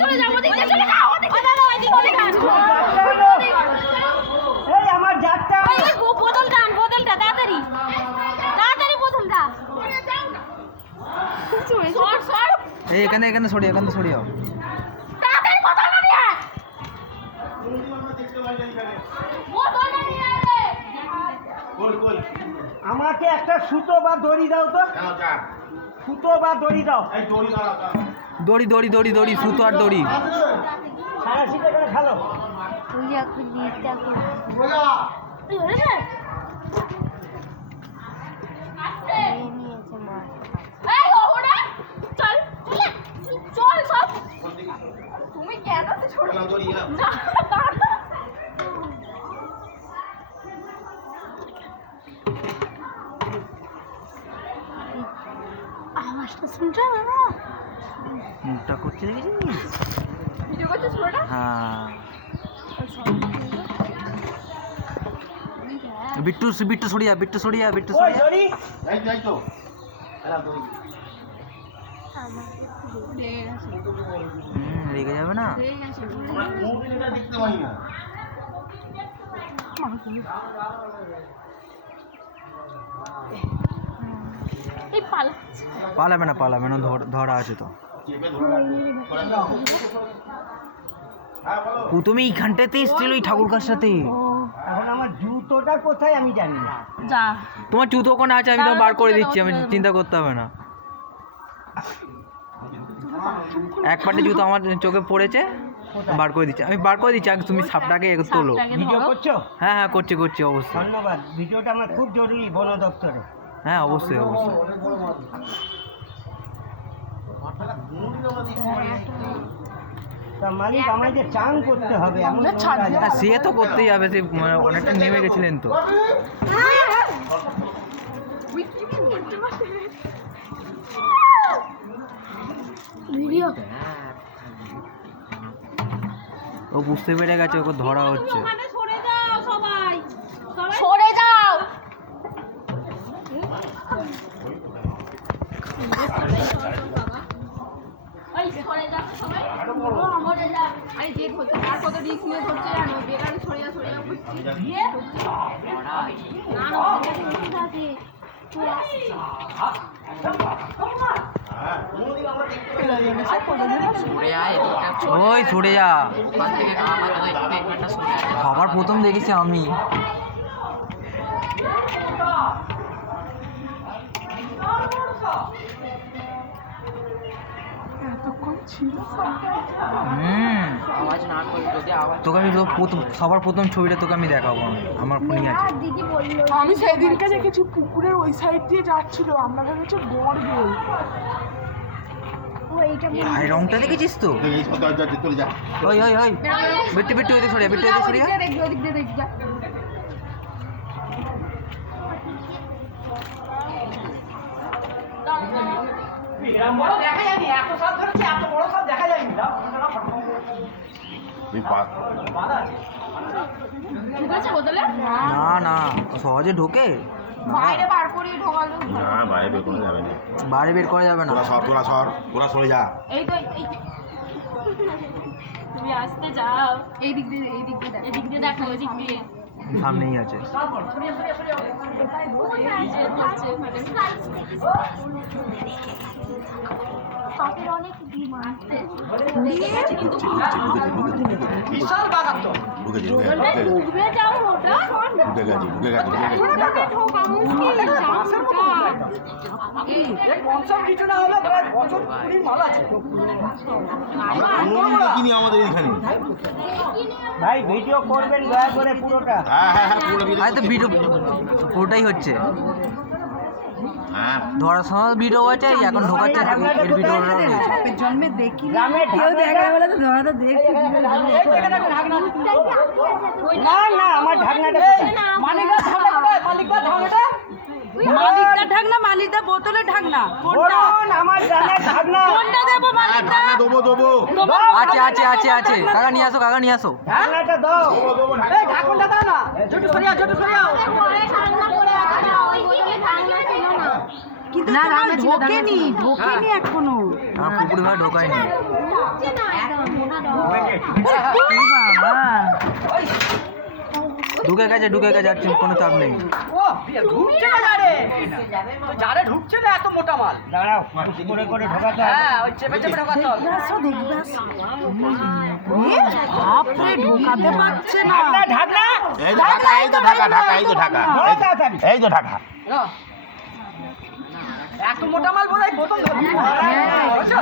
চলে যাও, ওদিক দিয়ে চলে যাও, ওদিক দিয়ে দাও, ওদিক এই আমার জাতটা এই বোতলটা আন, বোতলটা তাড়াতাড়ি তাড়াতাড়ি বোতলটা সর সর এই এখানে সরিয়ে তাড়াতাড়ি বোতলটা নিয়ে আয়, বোতলটা নিয়ে আয় রে। আমাকে একটা সুতো বা দড়ি দাও তো, সুতো বা দড়ি দাও। দড়ি সুতো আর দড়ি। সারা শীতে করে খেলো। তুই ধরেছে? এই ওটা চল চল সব তুমি কেন তো ছোট না দাঁড়া। আওয়াজটা শুনছো বাবা? মুখটা করছে দেখেছিস? ভিডিও করছিস পুরোটা? হ্যাঁ বিট্টু সরিয়া ওই দড়ি রেগে যাবে না। এই পালাবে না ধরা আছে তো। তুমি এইখানটাতে এসেছিল ওই ঠাকুর কার সাথে। এখন আমার জুতোটা কোথায় আমি জানি না। যা তোমার জুতো ওখানে আছে, আমি তো বার করে দিচ্ছি, আমি চিন্তা করতে হবে না। এক পাটে জুতো আমার চোখে পড়েছে, বার করে দিচ্ছি, আগে তুমি সাপটাকে তোলো। ভিডিও করছো? হ্যাঁ করছি অবশ্যই। ধন্যবাদ, ভিডিওটা আমার খুব জরুরি বন দপ্তরে। হ্যাঁ অবশ্যই তা মালিক আমায় যে চান করতে হবে এমন কোনো কাজ আছে? হ্যাঁ সে তো করতেই হবে, সে অনেকটা নেমে গেছিলেন তো। ভিডিও ও বুঝতে পেরে গেছে ওকে ধরা হচ্ছে। সরে যাও ওই সরে যা, সবার প্রথম দেখেছি আমি। তোকে আমি সবার প্রথম ছবিটা তোকে আমি দেখাবো, আমার ফোনই আছে। দিদি বললো আমি সেদিনকে দেখেছি পুকুরের ওই সাইড দিয়ে যাচ্ছিল, আমরা ভেবেছি বড়বেল। ভাই রংটা দেখেছিস তো? ওই বিট্টু এদিকে সরিয়া। দেখা যায়নি, এত সব ধরেছে, এত বড় সব দেখা যায়নি। ঠিক আছে বোতলে না সহজে ঢোকে বাইরে বার করে ঢোকালো না, বাইরে বের করা যাবে না। বাইরে বের করা যাবে না। তোরা সরে যা। এই তো তুমি আসতে যাও এই দিক দিয়ে দেখো ওই দিক দিয়ে সামনেই আছে। সাপের অনেক ডিমান্ড বিশাল বাগান তো। ডুবে যাও ওটা ঢুকে গেছে। ঢোকা মুশকিল এই পঞ্চম কিছু না হলে প্রায় বছর 20 মাল আছে। আমরা কোনোদিন দেখিনি আমাদের এইখানে। ভাই ভিডিও করবেন দয়া করে পুরোটা। হ্যাঁ পুরো আরে তো ভিডিও ওটাই হচ্ছে, হ্যাঁ ধরার সময় ভিডিও আছে, এখন ঢোকাচ্ছে এর ভিডিও জন্মে দেখি গ্রামে কেউ দেখা বলে তো ধরাটা দেখছি। না আমার ঢাকনাটা কোথায়? মালিকদার ঢাকনা, মালিকদার বোতলের ঢাকনা। বলুন আমার জানের ঢাকনা। কোনটা দেবো মালিকদা? দেবো। আছে কাকা নিয়ে আসো ঢাকনাটা দাও। এই ঢাকনটা দাও না। ছোট সরিয়া। পরে ঠান্ডা করে আছে না ওই বোতলে ঠান্ডা ছিল না কিন্তু না ঢোকেনি এখনো। আমার পুকুরে ভাবে ঢোকায়নি ঢুকে গেছে আর কোনো চাপ নেই ও ঢুকছে না জারে তো জারে ঢুকছে না এত মোটা মাল দাঁড়াও করে করে ঢোকাতে হ্যাঁ ওই চেপে চেপে ঢোকাতে হবে বাপরে ঢোকাতে পারছে না ঢাকা এই তো ঢাকা এই তো ঢাকা ঢাকা এই তো ঢাকা এই তো ঢাকা এত মোটা মাল বোধহয় বোতল ধরবে বুঝছো?